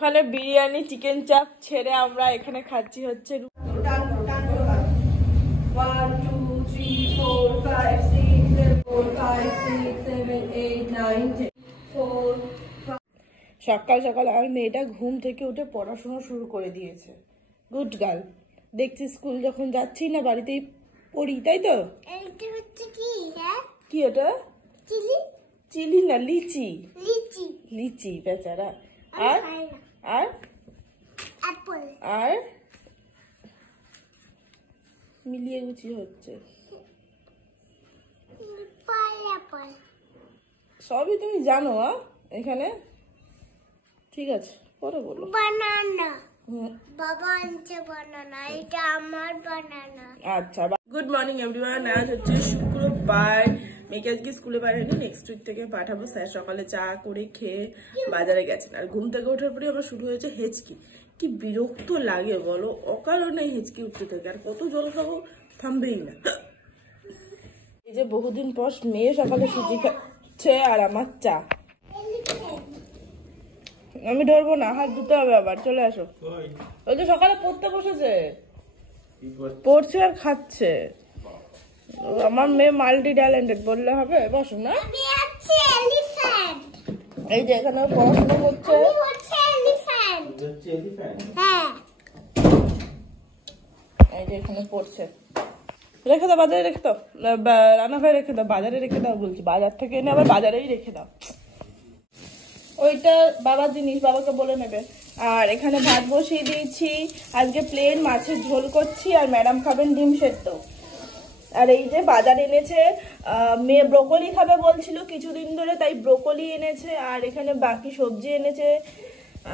ওখানে বিরিয়ানি চিকেন চাপ ছেড়ে আমরা এখানে খাচ্ছি হচ্ছে সকাল সকাল আমার মেয়েটা ঘুম থেকে উঠে পড়াশোনা শুরু করে দিয়েছে। Good girl. দেখছি স্কুল যখন যাচ্ছি না বাড়িতেই পড়ি, তাই তো? কি এটা? চিলি না, লিচি। লিচি বেচারা। আর আর আর মিলিয়ে গুছিয়ে হচ্ছে। সবই তুমি জানো এখানে? ঠিক আছে, পরে বলো। বানানা বাবা আনছে, বানানা এটা আমার বানানা। আচ্ছা, গুড মর্নিং এভরিওয়ান। আজ হচ্ছে শুক্রবার। মেয়েকে আজকে স্কুলে পাঠাইনি, নেক্সট উইক থেকে পাঠাবো। স্যার সকালে চা করে খেয়ে বাজারে গেছেন, আর ঘুম থেকে ওঠার পরে আমার শুরু হয়েছে হেঁচকি। কি বিরক্ত লাগে বলো, অকারণে হেঁচকি উঠতে থাকে। আর কত জল খাবো, থামবেই না। এই যে বহুদিন পর মেয়ে সকালে সুজি খাচ্ছে আর আমার চা। আমি ধরবো না, হাত ধুতে হবে আবার। চলে আসো। ওই যে সকালে পড়তে বসেছে, পড়ছে আর খাচ্ছে। আমার মেয়ে মাল্টি ট্যালেন্টেড বললে হবে। বসো না, এই যে এখানে পড়াশোনা করছে। এই যে এখানে পড়ছে। রেখে দাও, বাজারে রেখে দাও, রান্নাঘরে রেখে দাও, বাজারে রেখে দাও বলছি। বাজার থেকে এনে আবার বাজারেই রেখে দাও। ওইটা বাবার জিনিস, বাবাকে বলে নেবে। আর এখানে ভাত বসিয়ে দিয়েছি। আজকে প্লেন মাছের ঝোল করছি, আর ম্যাডাম খাবেন ডিম সেদ্ধ। আর এই যে বাজার এনেছে, মেয়ে ব্রোকলি খাবে বলছিল কিছুদিন ধরে, তাই ব্রোকলি এনেছে। আর এখানে বাকি সবজি এনেছে,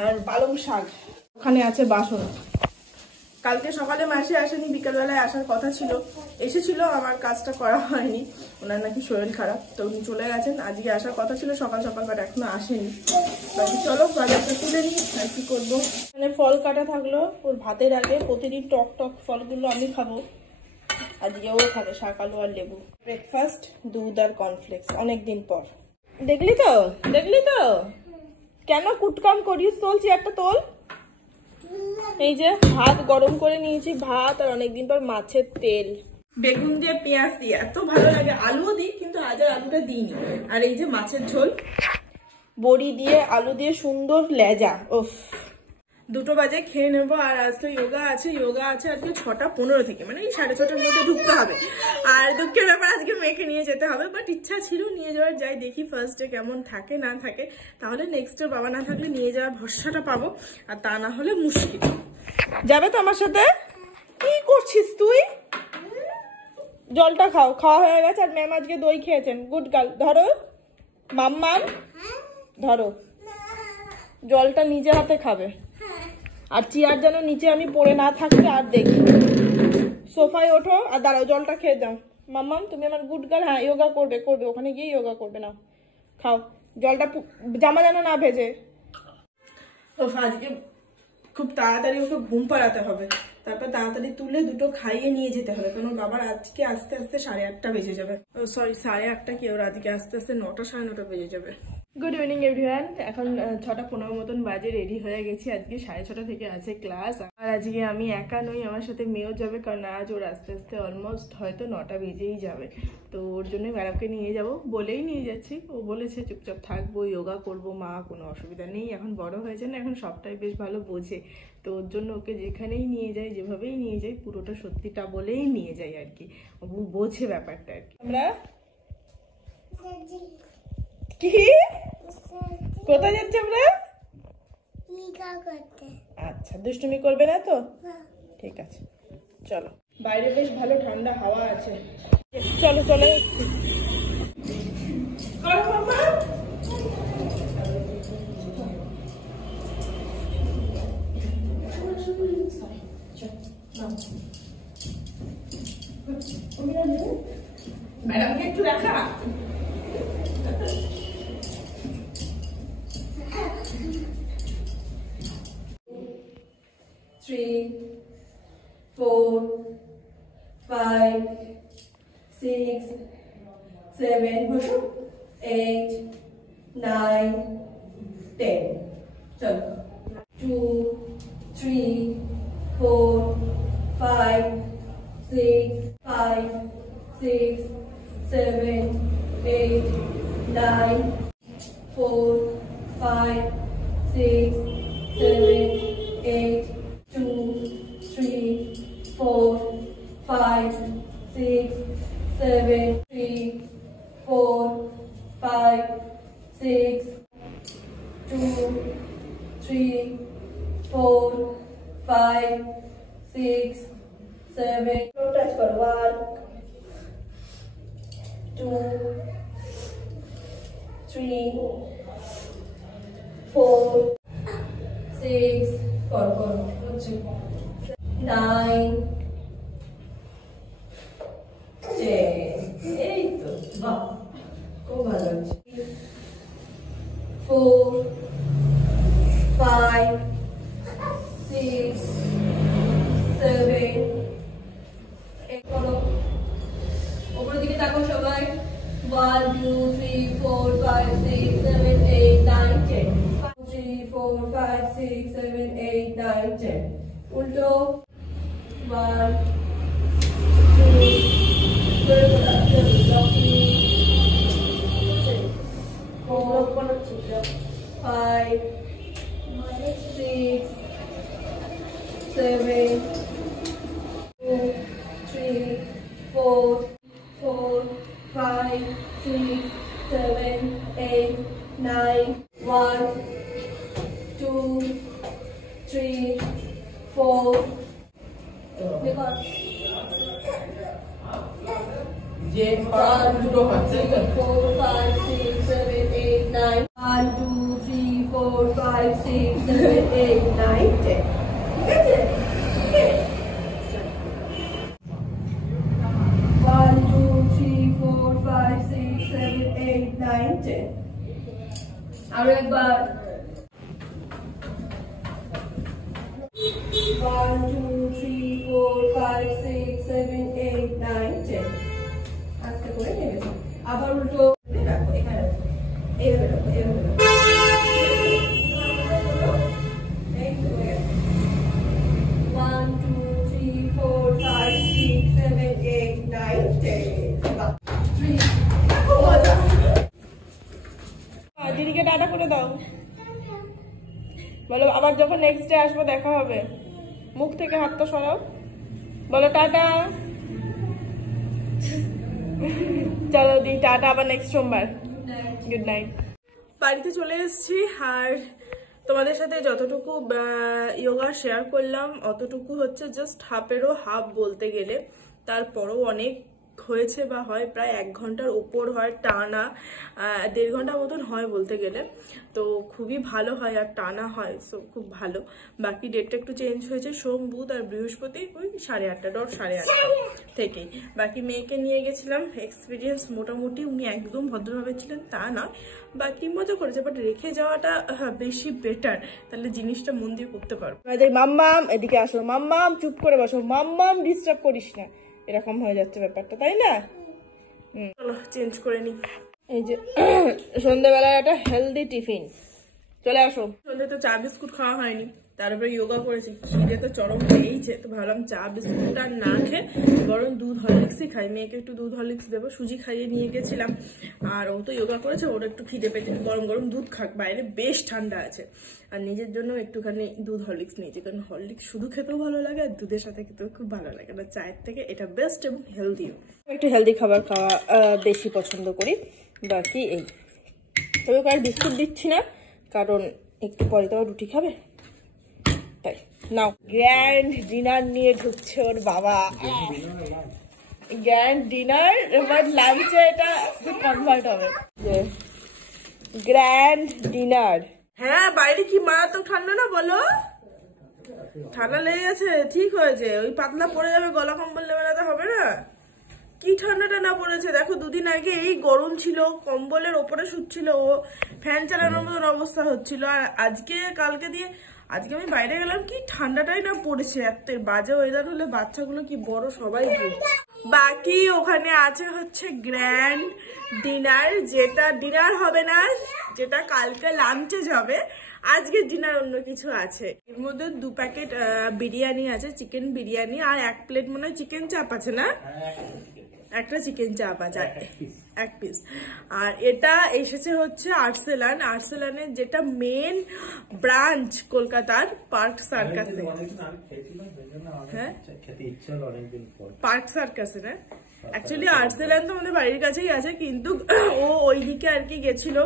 আর পালং শাক। ওখানে আছে বাসন। কালকে সকালে মাসে আসেনি, বিকালবেলায় আসার কথা ছিল, এসেছিল, আমার কাজটা করা হয়নি। ওনার নাকি শরীর খারাপ, তো উনি চলে গেছেন। আজকে আসার কথা ছিল সকাল সকাল, বাট এখনো আসেনি। বাকি চলো বাজারটা তুলে নিই, আর কি করবো। মানে ফল কাটা থাকলো ওর ভাতের আগে। প্রতিদিন টক টক ফলগুলো আমি খাবো, আজকে ও খাবে শাক, আলু আর লেবু। ব্রেকফাস্ট দুধ আর কর্নফ্লেক্স, অনেকদিন পর। দেখলি তো, দেখলি তো কেন কুটকাম করিস? তোল চেয়ারটা তোল। এই যে ভাত গরম করে নিয়েছি, ভাত আর অনেকদিন পর মাছের তেল, বেগুন দিয়ে পেঁয়াজ দিয়ে এত ভালো লাগে। আলুও দিই, কিন্তু আজ আর আলুটা দিইনি। আর এই যে মাছের ঝোল, বড়ি দিয়ে আলু দিয়ে সুন্দর লেজা। ওফ, 2টো বাজে খেয়ে নেবো। আর আজ তো যোগা আছে আজকে 6:15 থেকে, মানে এই 6:30টার মধ্যে ঢুকতে হবে। আর দুঃখের ব্যাপার, আজকে মেয়েকে নিয়ে যেতে হবে, বাট ইচ্ছা ছিল নিয়ে যাওয়ার। যাই দেখি ফার্স্ট ডে কেমন থাকে না থাকে, তাহলে নেক্সট ডে বাবা না থাকলে নিয়ে যাওয়ার ভরসাটা পাবো। আর তা না হলে মুশকিল। যাবে তো আমার সাথে? কি করছিস তুই? জলটা খাও, খাওয়া হয়ে গেছে। আর ম্যাম আজকে দই খেয়েছেন। Good girl. ধরো মাম্মাম, ধরো জলটা নিজে হাতে খাবে। আর চেয়ার যেন নিচে আমি পড়ে না থাকতে। আর দেখি সোফায় ওঠো আর দাঁড়াও, জলটা খেয়ে যাও। মাম্মাম তুমি আমার গুড গার্ল। হ্যাঁ, যোগা করবে, ওখানে গিয়ে যোগা করবে। না খাও জলটা, জামা যেন না ভেজে। ও আজকে খুব তাড়াতাড়ি ওকে ঘুম পাড়াতে হবে, তারপর তাড়াতাড়ি তুলে 2টো খাইয়ে নিয়ে যেতে হবে। কারণ বাবার আজকে আস্তে আস্তে 8:30 বেজে যাবে। ও সরি, 8:30 কি, ওর আজকে আস্তে আস্তে 9টা 9:30 বেজে যাবে। Good evening everyone. এখন 6:15 মতন বাজে, রেডি হয়ে গেছি। আজকে 6:30 থেকে আছে ক্লাস। আর আজকে আমি একা নই, আমার সাথে মেয়েও যাবে। কারণ আজ ওর আস্তে আস্তে অলমোস্ট হয়তো 9টা বেজেই যাবে। তো ওর জন্য ম্যাডামকে নিয়ে যাব, বলেই নিয়ে যাচ্ছি। ও বলেছে চুপচাপ থাকবো, যোগা করবো মা, কোনো অসুবিধা নেই। এখন বড় হয়েছে না, এখন সবটাই বেশ ভালো বোঝে। তো ওর জন্য ওকে যেখানেই নিয়ে যাই, যেভাবেই নিয়ে যাই, পুরোটা সত্যিটা বলেই নিয়ে যাই আর কি। ও বোঝে ব্যাপারটা আর কি। আমরা কি কোথায় যাচ্ছি আমরা? আচ্ছা, দুষ্টুমি করবে না তো? ঠিক আছে, চলো। বাইরে বেশ ভালো ঠান্ডা হাওয়া আছে। চলো চলে এসছি। ম্যাডামকে একটু দেখা। 3, 4, 5, 6, 7, 8, 9, 10। চলো 2, 3, 4, 5, 6, 5, 6, 7, 8, 9, 4, 5, 6, 7, 8, 2, 3, 4, 5, 6, 7, 3, 4, 5, 6, 2, 3, 4, 5, 6, 7. Don't touch for 1, 2, 3, 4, 6, 9, 10. এই তো বাহ, খুব ভালো হচ্ছে। 4, 5, 6, 7, 8. করো, উপরের দিকে তাকো সবাই। 1, 2, 3, 4, 5, 6, 7, 8, 9, 10. 3, 4, 5, 6, 7, 8, 9, 10. উল্টো। 1, 2, 4, 5, 6, 7, 2, 3, 4, 5, 6, 7, 8, 9, 1, 2, 3, 4. যে 1, 2, 3, 4, 5, 6, 7, 8, 9. 1, 2, 3, 4, 5, 6, 7, 8, 9, 10. ঠিক আছে? 1, 2, 3, 4, 5, 6, 7, 8, 9, 10. আরো একবার। 1, 2, 3, 4, 5, 6, 7, 8, 9, 10. আস্তে করে নেবে। আবার উল্টো রাখো, এখানে রাখো, এইভাবে রাখো, এইভাবে রাখো। 1, 2, 3, 4, 5, 6, 7, 8, 9, 10. 3. দিদিকে টাটা করে দাও। বলো আবার যখন নেক্সট ডে আসবো দেখা হবে। মুখ থেকে হাতটা সরাও, বলো টাটা। চলো দি টাটা, আবার নেক্সট সোমবার। Good night. বাড়িতে চলে এসেছি আর তোমাদের সাথে যতটুকু যোগা শেয়ার করলাম অতটুকু হচ্ছে জাস্ট হাফেরও হাফ বলতে গেলে। তারপরও অনেক হয়েছে বা হয়, প্রায় 1 ঘন্টার উপর হয় টানা, 1.5 ঘন্টা মতন হয় বলতে গেলে। তো খুবই ভালো হয় আর টানা হয়, সো খুব ভালো। বাকি ডেটটা একটু চেঞ্জ হয়েছে, সোম বুধ আর বৃহস্পতি ওই 8:30 ডট 8:30 থেকেই। বাকি মেয়েকে নিয়ে গেছিলাম, এক্সপিরিয়েন্স মোটামুটি, উনি একদম ভদ্রভাবে ছিলেন তা না, বাকি মজা করেছে, বাট রেখে যাওয়াটা বেশি বেটার, তাহলে জিনিসটা মন দিয়ে করতে পারবো। মাম্মাম এদিকে আসো, মাম্মাম চুপ করে বসো, মাম্মাম ডিস্টার্ব করিস না, এরকম হয়ে যাচ্ছে ব্যাপারটা, তাই না? চলো চেঞ্জ করে নি। এই যে সন্ধ্যেবেলায় একটা হেলদি টিফিন, চলে আসো। সন্ধ্যে তো চা বিস্কুট খাওয়া হয়নি, তারপরে যোগা করেছি, খিদে তো চরম পেয়েছে, তো ভাবলাম চা বিস্কুটটা না খেয়ে বরং দুধ হরলিক্সই খাই। মেয়েকে একটু দুধ হরলিক্স দেবো, সুজি খাইয়ে নিয়ে গেছিলাম, আর ও তো যোগা করেছে, ওর একটু খিদে পেয়েছে, গরম গরম দুধ খাক, বাইরে বেশ ঠান্ডা আছে। আর নিজের জন্য একটুখানি দুধ হরলিক্স নিয়েছি, কারণ হরলিক্স শুধু খেতেও ভালো লাগে আর দুধের সাথে খেতেও খুব ভালো লাগে, না চায়ের থেকে এটা বেস্ট এবং হেলদিও। একটু হেলদি খাবার খাওয়া বেশি পছন্দ করি। বাকি এই, তবে আর বিস্কুট দিচ্ছি না, কারণ একটু পরে তো রুটি খাবে, তাই। নাও, গ্র্যান্ড ডিনার নিয়ে ঢুকছে ওর বাবা। গ্র্যান্ড ডিনার এবার লাঞ্চে এটা কনভার্ট হবে যে গ্র্যান্ড ডিনার। হ্যাঁ, বাইরে কি মারাত্মক ঠান্ডা না, বলো? ঠান্ডা লেগে গেছে, ঠিক হয়েছে, ওই পাতলা পড়ে যাবে, গলা কম্বল নেবে না, তো হবে না। কি ঠান্ডাটা না পড়েছে দেখো, দুদিন আগে এই গরম ছিল, কম্বলের ওপরে শুচ্ছিল, ও ফ্যান চালানোর মতন অবস্থা হচ্ছিল, আর আজকে কালকে দিয়ে আজকে আমি বাইরে গেলাম, কি ঠান্ডাটাই না পড়েছে। এত বাজে ওয়েদার হলে বাচ্চাগুলো কি বড় সবাই বাকি ওখানে আছে হচ্ছে গ্র্যান্ড ডিনার, যেটা ডিনার হবে না, যেটা কালকে লাঞ্চে যাবে। আজকে ডিনার অন্য কিছু আছে। এর মধ্যে 2 প্যাকেট বিরিয়ানি আছে, চিকেন বিরিয়ানি, আর 1 প্লেট মনে হয় চিকেন চাপ আছে না, একটা চিকেন চাপ আছে 1 পিস। আর এটা এসেছে হচ্ছে আর্সেলানের যেটা মেন ব্রাঞ্চ কলকাতার পার্ক সার্কাসে। হ্যাঁ পার্ক সার্কাসে না, অ্যাকচুয়ালি আর্সেলান তো আমাদের বাড়ির কাছেই আছে, কিন্তু ও ওইদিকে আর কি গেছিল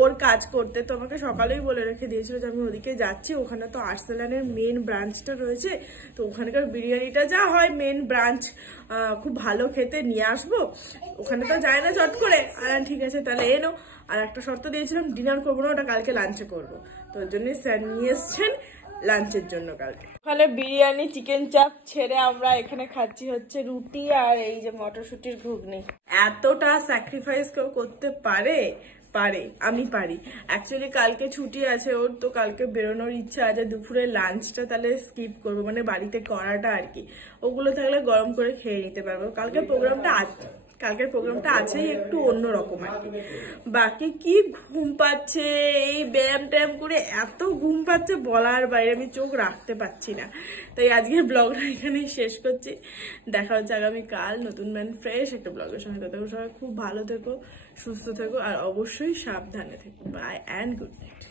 ওর কাজ করতে, তো আমাকে সকালেই বলে রেখে দিয়েছিল যে আমি ওদিকে যাচ্ছি। ওখানে তো আর্সেলানের মেন ব্রাঞ্চটা রয়েছে, তো ওখানকার বিরিয়ানিটা যা হয় মেন ব্রাঞ্চ, খুব ভালো খেতে, নিয়ে আসবো। ওখানে তো যায় না চট করে। আর ঠিক আছে তাহলে এনো। আর একটা শর্ত দিয়েছিলাম, ডিনার করবো না, ওটা কালকে লাঞ্চে করবো, তো ওর জন্য স্যার নিয়ে এসছেন লাঞ্চের জন্য কালকে। ওখানে বিরিয়ানি চিকেন চাপ ছেড়ে আমরা এখানে খাচ্ছি হচ্ছে রুটি আর এই যে মটরশুটির ঘুগনি। এতটা স্যাক্রিফাইস কেউ করতে পারে? পারে, আমি পারি। অ্যাকচুয়ালি কালকে ছুটি আছে ওর, তো কালকে বেরোনোর ইচ্ছা আছে। দুপুরে লাঞ্চটা তাহলে স্কিপ করবো, মানে বাড়িতে করাটা আর কি, ওগুলো থাকলে গরম করে খেয়ে নিতে পারবো। কালকের প্রোগ্রামটা আছেই একটু অন্যরকম আর কি। বাকি কি ঘুম পাচ্ছে, এই ব্যায়াম ট্যায়াম করে এত ঘুম পাচ্ছে বলার বাইরে, আমি চোখ রাখতে পারছি না। তাই আজকে ব্লগটা এখানেই শেষ করছি। দেখা হচ্ছে আগামীকাল নতুন ফ্রেশ একটা ব্লগের সঙ্গে। ততক্ষণ সবাই খুব ভালো থেকো, সুস্থ থেকো, আর অবশ্যই সাবধানে থেকো। Bye and good night.